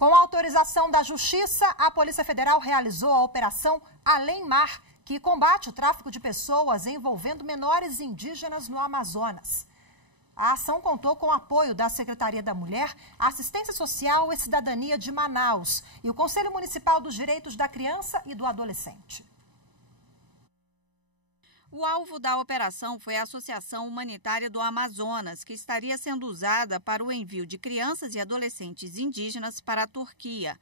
Com a autorização da Justiça, a Polícia Federal realizou a Operação Além Mar, que combate o tráfico de pessoas envolvendo menores indígenas no Amazonas. A ação contou com o apoio da Secretaria da Mulher, Assistência Social e Cidadania de Manaus e o Conselho Municipal dos Direitos da Criança e do Adolescente. O alvo da operação foi a Associação Humanitária do Amazonas, que estaria sendo usada para o envio de crianças e adolescentes indígenas para a Turquia.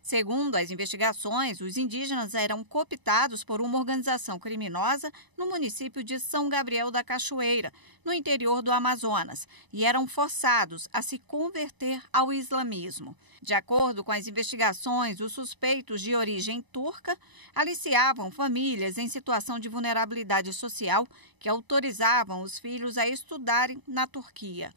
Segundo as investigações, os indígenas eram cooptados por uma organização criminosa no município de São Gabriel da Cachoeira, no interior do Amazonas, e eram forçados a se converter ao islamismo. De acordo com as investigações, os suspeitos de origem turca aliciavam famílias em situação de vulnerabilidade social que autorizavam os filhos a estudarem na Turquia.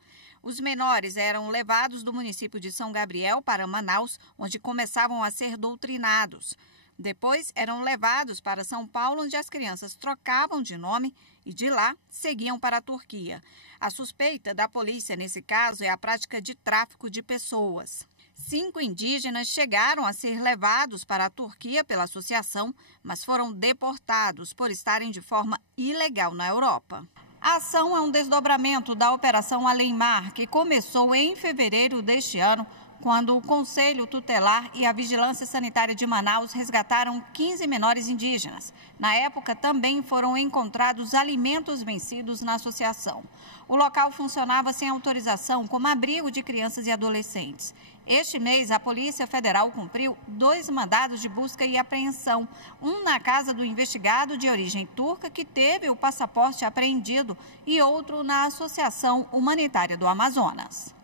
Os menores eram levados do município de São Gabriel para Manaus, onde começavam a ser doutrinados. Depois eram levados para São Paulo, onde as crianças trocavam de nome e de lá seguiam para a Turquia. A suspeita da polícia nesse caso é a prática de tráfico de pessoas. 5 indígenas chegaram a ser levados para a Turquia pela associação, mas foram deportados por estarem de forma ilegal na Europa. A ação é um desdobramento da Operação Além Mar, que começou em fevereiro deste ano, quando o Conselho Tutelar e a Vigilância Sanitária de Manaus resgataram 15 menores indígenas. Na época, também foram encontrados alimentos vencidos na associação. O local funcionava sem autorização como abrigo de crianças e adolescentes. Este mês, a Polícia Federal cumpriu 2 mandados de busca e apreensão, um na casa do investigado de origem turca, que teve o passaporte apreendido, e outro na Associação Humanitária do Amazonas.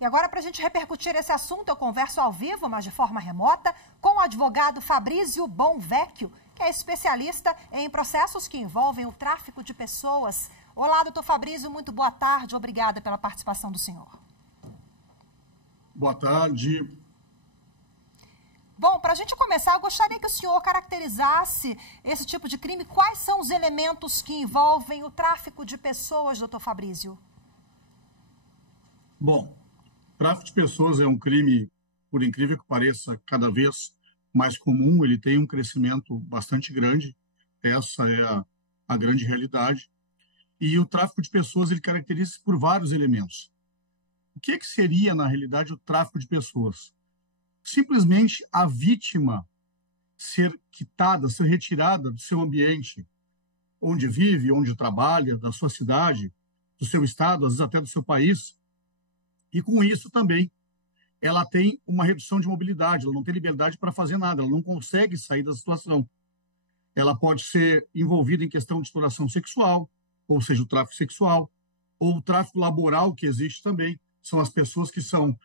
E agora, para a gente repercutir esse assunto, eu converso ao vivo, mas de forma remota, com o advogado Fabrício Bonvecchio, que é especialista em processos que envolvem o tráfico de pessoas. Olá, doutor Fabrício, muito boa tarde. Obrigada pela participação do senhor. Boa tarde. Bom, para a gente começar, eu gostaria que o senhor caracterizasse esse tipo de crime. Quais são os elementos que envolvem o tráfico de pessoas, doutor Fabrício? Bom, tráfico de pessoas é um crime, por incrível que pareça, cada vez mais comum. Ele tem um crescimento bastante grande. Essa é a grande realidade. E o tráfico de pessoas, ele caracteriza-se por vários elementos. O que seria, na realidade, o tráfico de pessoas? Simplesmente a vítima ser quitada, ser retirada do seu ambiente, onde vive, onde trabalha, da sua cidade, do seu estado, às vezes até do seu país. E com isso também ela tem uma redução de mobilidade, ela não tem liberdade para fazer nada, ela não consegue sair da situação. Ela pode ser envolvida em questão de exploração sexual, ou seja, o tráfico sexual, ou o tráfico laboral, que existe também. São as pessoas que são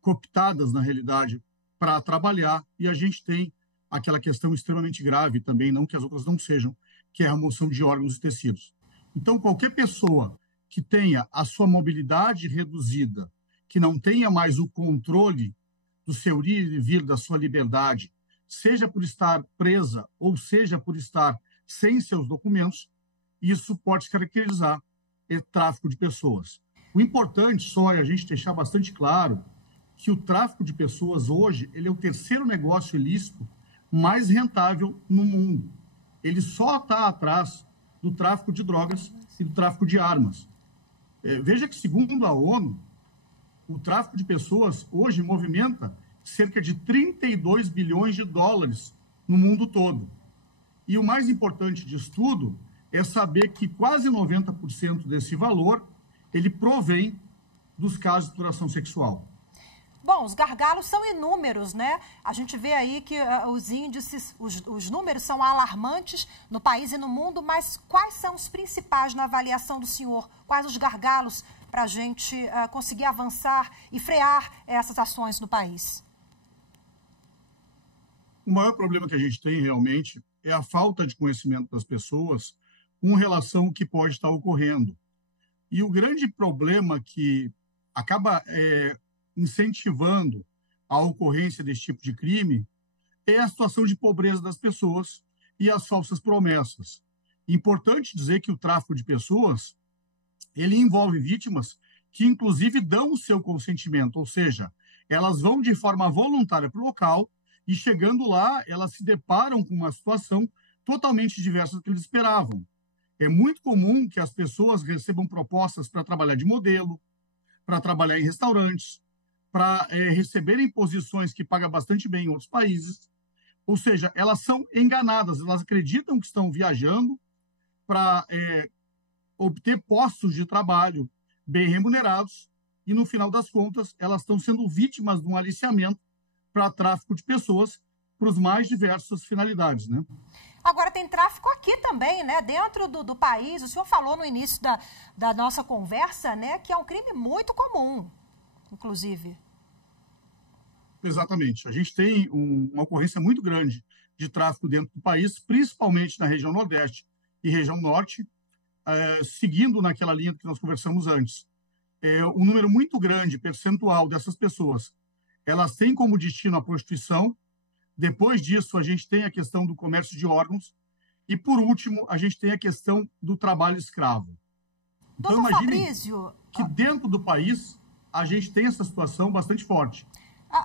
cooptadas, na realidade, para trabalhar, e a gente tem aquela questão extremamente grave também, não que as outras não sejam, que é a remoção de órgãos e tecidos. Então, qualquer pessoa que tenha a sua mobilidade reduzida, que não tenha mais o controle do seu ir e vir, da sua liberdade, seja por estar presa ou seja por estar sem seus documentos, isso pode se caracterizar tráfico de pessoas. O importante só é a gente deixar bastante claro que o tráfico de pessoas hoje ele é o terceiro negócio ilícito mais rentável no mundo. Ele só está atrás do tráfico de drogas e do tráfico de armas. Veja que, segundo a ONU, o tráfico de pessoas hoje movimenta cerca de 32 bilhões de dólares no mundo todo. E o mais importante disso tudo é saber que quase 90% desse valor ele provém dos casos de exploração sexual. Bom, os gargalos são inúmeros, né? A gente vê aí que os índices, os números são alarmantes no país e no mundo, mas quais são os principais na avaliação do senhor? Quais os gargalos para a gente conseguir avançar e frear essas ações no país? O maior problema que a gente tem realmente é a falta de conhecimento das pessoas com relação ao que pode estar ocorrendo. E o grande problema que acaba incentivando a ocorrência desse tipo de crime é a situação de pobreza das pessoas e as falsas promessas. Importante dizer que o tráfico de pessoas, ele envolve vítimas que, inclusive, dão o seu consentimento, ou seja, elas vão de forma voluntária para o local e, chegando lá, elas se deparam com uma situação totalmente diversa do que eles esperavam. É muito comum que as pessoas recebam propostas para trabalhar de modelo, para trabalhar em restaurantes, para receberem posições que pagam bastante bem em outros países. Ou seja, elas são enganadas, elas acreditam que estão viajando para obter postos de trabalho bem remunerados e, no final das contas, elas estão sendo vítimas de um aliciamento para tráfico de pessoas para as mais diversas finalidades, né? Agora, tem tráfico aqui também, né? Dentro do país. O senhor falou no início da nossa conversa, né, que é um crime muito comum, inclusive. Exatamente. A gente tem uma ocorrência muito grande de tráfico dentro do país, principalmente na região Nordeste e região Norte, seguindo naquela linha que nós conversamos antes. Um número muito grande, percentual dessas pessoas, elas têm como destino a prostituição. Depois disso, a gente tem a questão do comércio de órgãos. E, por último, a gente tem a questão do trabalho escravo. Então, imagine que dentro do país, a gente tem essa situação bastante forte.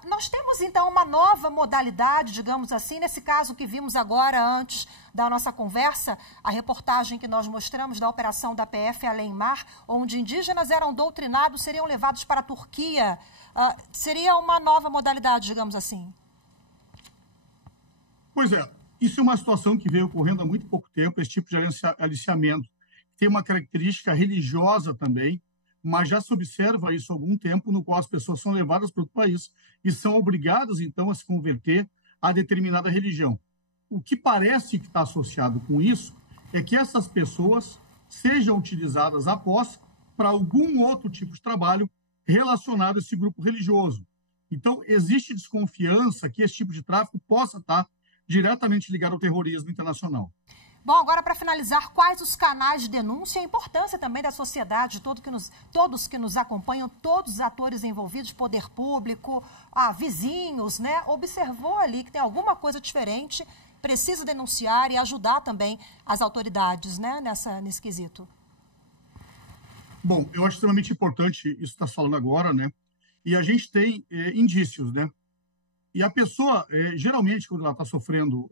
Nós temos, então, uma nova modalidade, digamos assim, nesse caso que vimos agora, antes da nossa conversa, a reportagem que nós mostramos da operação da PF Além Mar, onde indígenas eram doutrinados, seriam levados para a Turquia. Seria uma nova modalidade, digamos assim? Pois é, isso é uma situação que veio ocorrendo há muito pouco tempo, esse tipo de aliciamento. Tem uma característica religiosa também, mas já se observa isso há algum tempo, no qual as pessoas são levadas para outro país e são obrigadas, então, a se converter a determinada religião. O que parece que está associado com isso é que essas pessoas sejam utilizadas após para algum outro tipo de trabalho relacionado a esse grupo religioso. Então, existe desconfiança que esse tipo de tráfico possa estar diretamente ligado ao terrorismo internacional. Bom, agora, para finalizar, quais os canais de denúncia e a importância também da sociedade, todos que nos acompanham, todos os atores envolvidos, poder público, vizinhos, né? Observou ali que tem alguma coisa diferente, precisa denunciar e ajudar também as autoridades, né, nesse quesito. Bom, eu acho extremamente importante isso que está falando agora, né? E a gente tem indícios, né? E a pessoa, geralmente, quando ela está sofrendo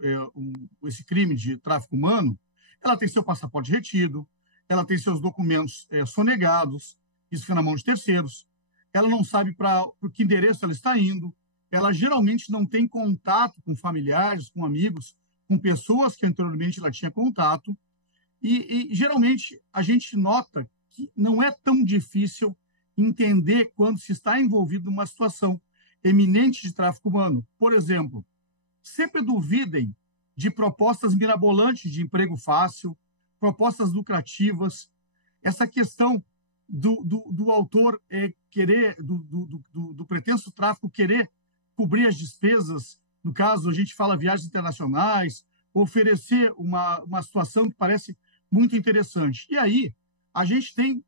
esse crime de tráfico humano, ela tem seu passaporte retido, ela tem seus documentos sonegados, isso fica na mão de terceiros, ela não sabe para que endereço ela está indo, ela geralmente não tem contato com familiares, com amigos, com pessoas que anteriormente ela tinha contato, e geralmente a gente nota que não é tão difícil entender quando se está envolvido numa situação eminente de tráfico humano. Por exemplo, sempre duvidem de propostas mirabolantes de emprego fácil, propostas lucrativas. Essa questão do autor querer, do pretenso tráfico querer cobrir as despesas, no caso, a gente fala viagens internacionais, oferecer uma situação que parece muito interessante. E aí, a gente tem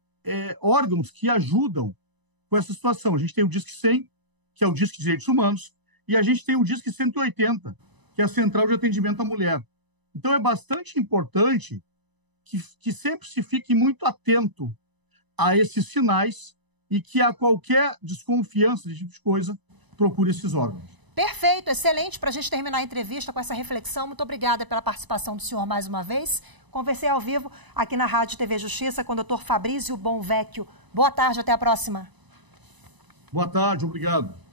órgãos que ajudam com essa situação. A gente tem o Disque 100, que é o Disque de Direitos Humanos, e a gente tem o Disque 180, que é a Central de Atendimento à Mulher. Então, é bastante importante que sempre se fique muito atento a esses sinais e que a qualquer desconfiança desse tipo de coisa, procure esses órgãos. Perfeito, excelente para a gente terminar a entrevista com essa reflexão. Muito obrigada pela participação do senhor mais uma vez. Conversei ao vivo aqui na Rádio TV Justiça com o Dr. Fabrício Bonvecchio. Boa tarde, até a próxima. Boa tarde, obrigado.